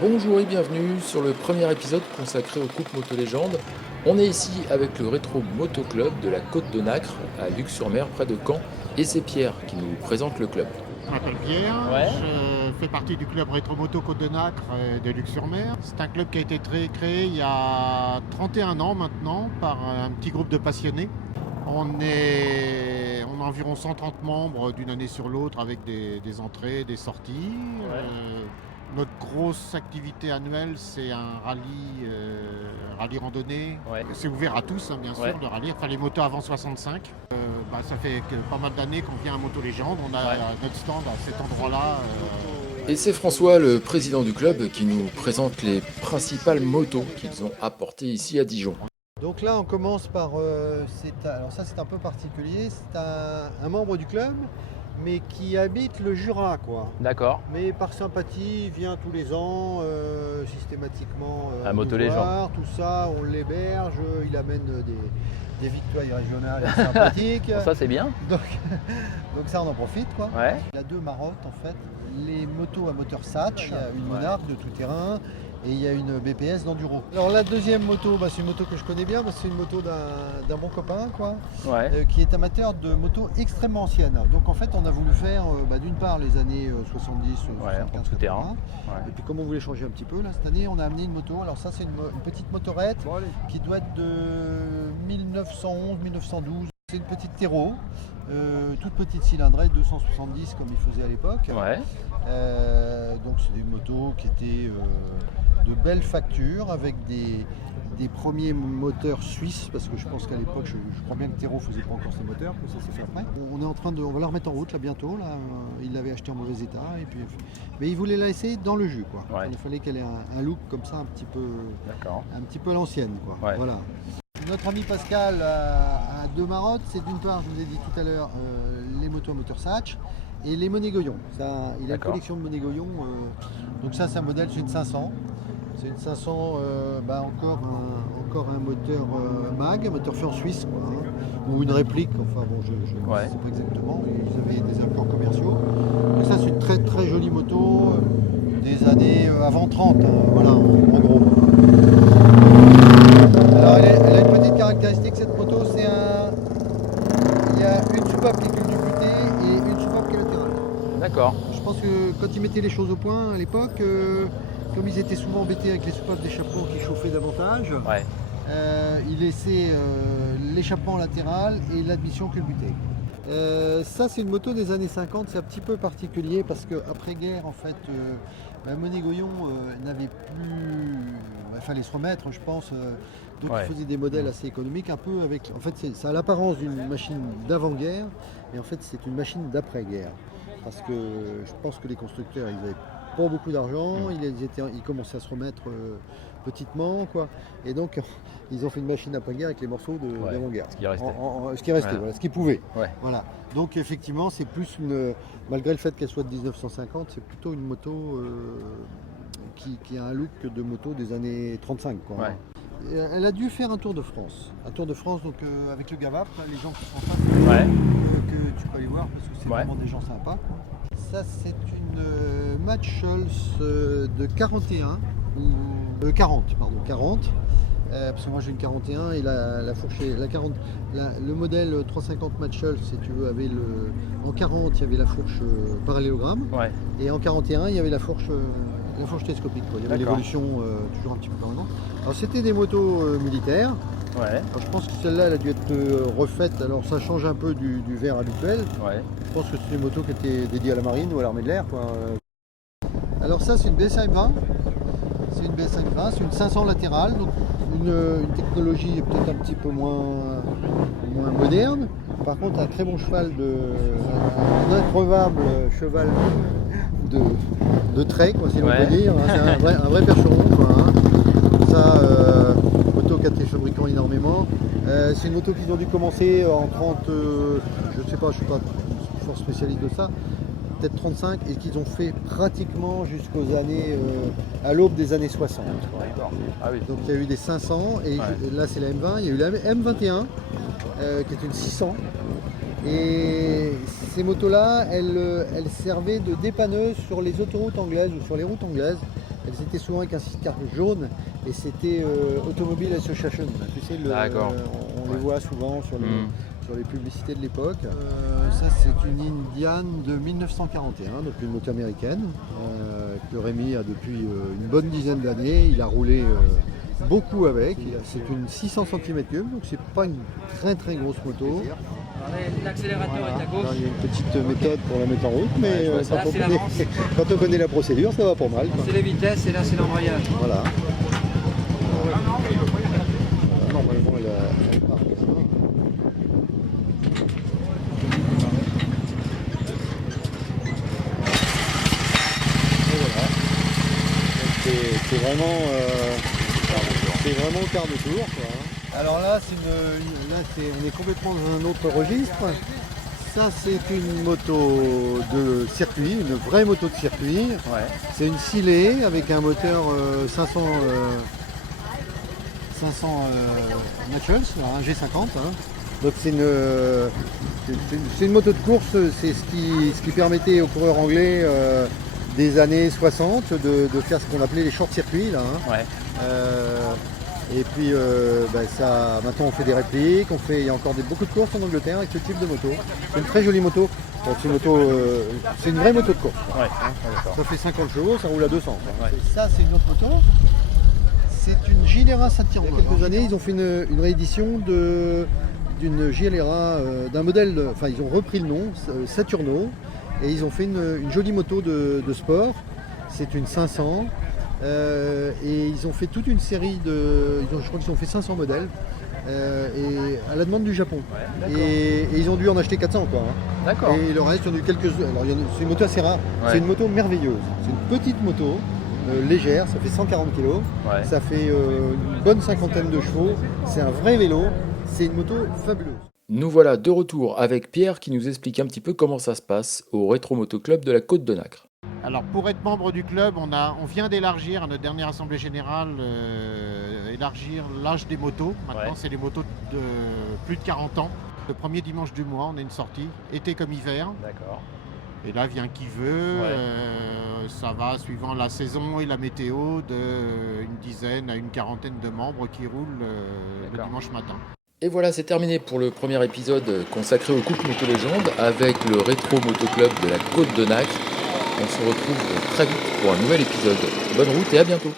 Bonjour et bienvenue sur le premier épisode consacré aux coupes moto légendes. On est ici avec le Rétro Moto Club de la Côte de Nacre à Luc-sur-Mer près de Caen et c'est Pierre qui nous présente le club. Je m'appelle Pierre, Ouais. je fais partie du club Rétromoto Côte de Nacre de Luc-sur-Mer. C'est un club qui a été créé il y a 31 ans maintenant par un petit groupe de passionnés. On a environ 130 membres d'une année sur l'autre avec des entrées, des sorties. Ouais. Notre grosse activité annuelle, c'est un rallye randonnée. Ouais. C'est ouvert à tous, bien sûr, Ouais. le rallye. Enfin, les motos avant 65. Ça fait pas mal d'années qu'on vient à Moto Légende. On a notre stand à cet endroit-là. Et c'est François, le président du club, qui nous présente les principales motos qu'ils ont apportées ici à Dijon. Donc là, on commence par. Alors ça, c'est un peu particulier. C'est un membre du club, mais qui habite le Jura, quoi. D'accord. Mais par sympathie, il vient tous les ans, systématiquement. À nous Moto voir, Légende. tout ça, on l'héberge, il amène des victoires régionales sympathiques. Ça c'est bien. Donc, donc ça, on en profite, quoi. Ouais. Il y a deux marottes, en fait. Les motos à moteur Satch, il y a une Monarch de tout terrain. Et il y a une BPS d'enduro. Alors la deuxième moto, c'est une moto que je connais bien parce que c'est une moto d'un bon copain, quoi, qui est amateur de motos extrêmement anciennes. Donc en fait on a voulu faire d'une part les années 70, 75, tout terrain. 80. Et puis comme on voulait changer un petit peu, là, cette année on a amené une moto. Alors ça c'est une petite motorette qui doit être de 1911-1912. C'est une petite Tero, toute petite cylindrée, 270 comme il faisait à l'époque. Ouais. Donc c'est des motos qui étaient de belles factures avec des premiers moteurs suisses, parce que je pense qu'à l'époque, je crois bien que Tero faisait pas encore ses moteurs, que ça s'est fait après. On va la remettre en route là bientôt. Là, il l'avait acheté en mauvais état, mais il voulait la laisser dans le jus, quoi. Ouais. Il fallait qu'elle ait un look comme ça, un petit peu à l'ancienne, quoi. Ouais. Voilà. Notre ami Pascal a deux marottes. C'est d'une part, je vous ai dit tout à l'heure, les motos à moteur Satch et les Monégoyons. Il a une collection de Monégoyons. Donc ça, c'est un modèle, c'est une 500. C'est une 500, encore un moteur mag, un moteur fait en Suisse, quoi, hein, ou une réplique. Enfin bon, je ne sais pas exactement. Ils avaient des accords commerciaux. Donc ça, c'est une très très jolie moto des années avant 30. Voilà, en gros. Alors elle a une petite caractéristique, cette moto, il y a une soupape qui est culbutée et une soupape qui est latérale. D'accord. Je pense que quand ils mettaient les choses au point à l'époque, comme ils étaient souvent embêtés avec les soupapes d'échappement qui chauffaient davantage, ils laissaient l'échappement latéral et l'admission culbutée. Ça c'est une moto des années 50, c'est un petit peu particulier parce qu'après-guerre en fait, Monégoyon n'avait plus... Il fallait se remettre, je pense. Donc ils faisaient des modèles assez économiques, un peu avec... En fait ça a l'apparence d'une machine d'avant-guerre, mais en fait c'est une machine d'après-guerre. Parce que je pense que les constructeurs, ils n'avaient pas beaucoup d'argent, ils commençaient à se remettre petitement, quoi. Et donc ils ont fait une machine après-guerre avec les morceaux d'avant-guerre. Ce qui restait. Ce qui restait, voilà, ce qu'ils pouvaient. Ouais. Voilà. Donc effectivement, c'est plus malgré le fait qu'elle soit de 1950, c'est plutôt une moto qui a un look de moto des années 35, quoi. Ouais. Elle a dû faire un Tour de France. Un Tour de France donc, avec le Gavap, les gens qui sont en face, que tu peux aller voir parce que c'est vraiment des gens sympas, quoi. Ça c'est une Matchels de 41, ou 40, pardon, 40. Parce que moi j'ai une 41 et la fourchette, le modèle 350 Matchels, si tu veux, avait en 40 il y avait la fourche parallélogramme, et en 41 il y avait la fourche télescopique, quoi. Il y avait l'évolution toujours un petit peu par avant. Alors c'était des motos militaires. Alors, je pense que celle-là elle a dû être refaite, alors ça change un peu du verre habituel. Je pense que c'est une moto qui était dédiée à la marine ou à l'armée de l'air, quoi. Alors ça c'est une BSM 20. C'est une BSM 20, c'est une 500 latérale, donc une technologie peut-être un petit peu moins moderne. Par contre un très bon cheval, un increvable cheval de trait, quoi, si l'on peut dire. C'est un vrai percheron, quoi, hein. Ça, moto qui a été fabriquant énormément. C'est une moto qu'ils ont dû commencer en 30, je ne sais pas, je ne suis pas fort spécialiste de ça, peut-être 35, et qu'ils ont fait pratiquement jusqu'aux années, à l'aube des années 60. Donc il y a eu des 500, et là c'est la M20, il y a eu la M21, qui est une 600. Et ces motos-là, elles servaient de dépanneuse sur les autoroutes anglaises ou sur les routes anglaises. elles étaient souvent avec un carte jaune et c'était Automobile Association. Tu sais, D'accord. On les voit souvent sur les publicités de l'époque. Ça, c'est une Indian de 1941, donc une moto américaine, que Rémi a depuis une bonne dizaine d'années. Il a roulé beaucoup avec. C'est une 600 cm3, donc c'est pas une très très grosse moto. L'accélérateur est à gauche. Alors, il y a une petite méthode pour la mettre en route, mais Là, c'est l'avance. quand on connaît la procédure, ça va pas mal. C'est les vitesses et là c'est l'embrayage. Voilà. Normalement, elle part comme ça. Et voilà. Donc, c'est vraiment au quart de tour, quoi. Alors là, on est complètement dans un autre registre. Ça, c'est une moto de circuit, une vraie moto de circuit. Ouais. C'est une Silé avec un moteur 500 Naturals, un G50. Hein. Donc c'est une moto de course, c'est ce qui permettait aux coureurs anglais des années 60 de faire ce qu'on appelait les short circuits. Là, hein. Ouais. Et puis maintenant on fait des répliques, il y a encore beaucoup de courses en Angleterre avec ce type de moto. C'est une très jolie moto. Donc, c'est une vraie moto de course. Ouais. Ça fait 50 chevaux, ça roule à 200. Ouais. Et ça, c'est une autre moto. C'est une Gilera Saturno. Il y a quelques années, ils ont fait une réédition d'une Gilera, d'un modèle, ils ont repris le nom, Saturno, et ils ont fait une jolie moto de sport. C'est une 500. Et ils ont fait toute une série je crois qu'ils ont fait 500 modèles et à la demande du Japon. Ouais, et ils ont dû en acheter 400 encore. Hein. D'accord. Et le reste, il y en a eu quelques. Alors, c'est une moto assez rare. Ouais. C'est une moto merveilleuse. C'est une petite moto légère, ça fait 140 kg. Ouais. Ça fait une bonne cinquantaine de chevaux. C'est un vrai vélo. C'est une moto fabuleuse. Nous voilà de retour avec Pierre qui nous explique un petit peu comment ça se passe au Rétro Moto Club de la Côte de Nacre. Alors pour être membre du club, on vient d'élargir à notre dernière assemblée générale, élargir l'âge des motos. Maintenant, c'est les motos de plus de 40 ans. Le premier dimanche du mois, on a une sortie, été comme hiver. D'accord. Et là vient qui veut. Ça va suivant la saison et la météo d'une dizaine à une quarantaine de membres qui roulent le dimanche matin. Et voilà, c'est terminé pour le premier épisode consacré au couple Moto Légende avec le Rétro Moto Club de la Côte de Nacre. On se retrouve très vite pour un nouvel épisode. Bonne route et à bientôt.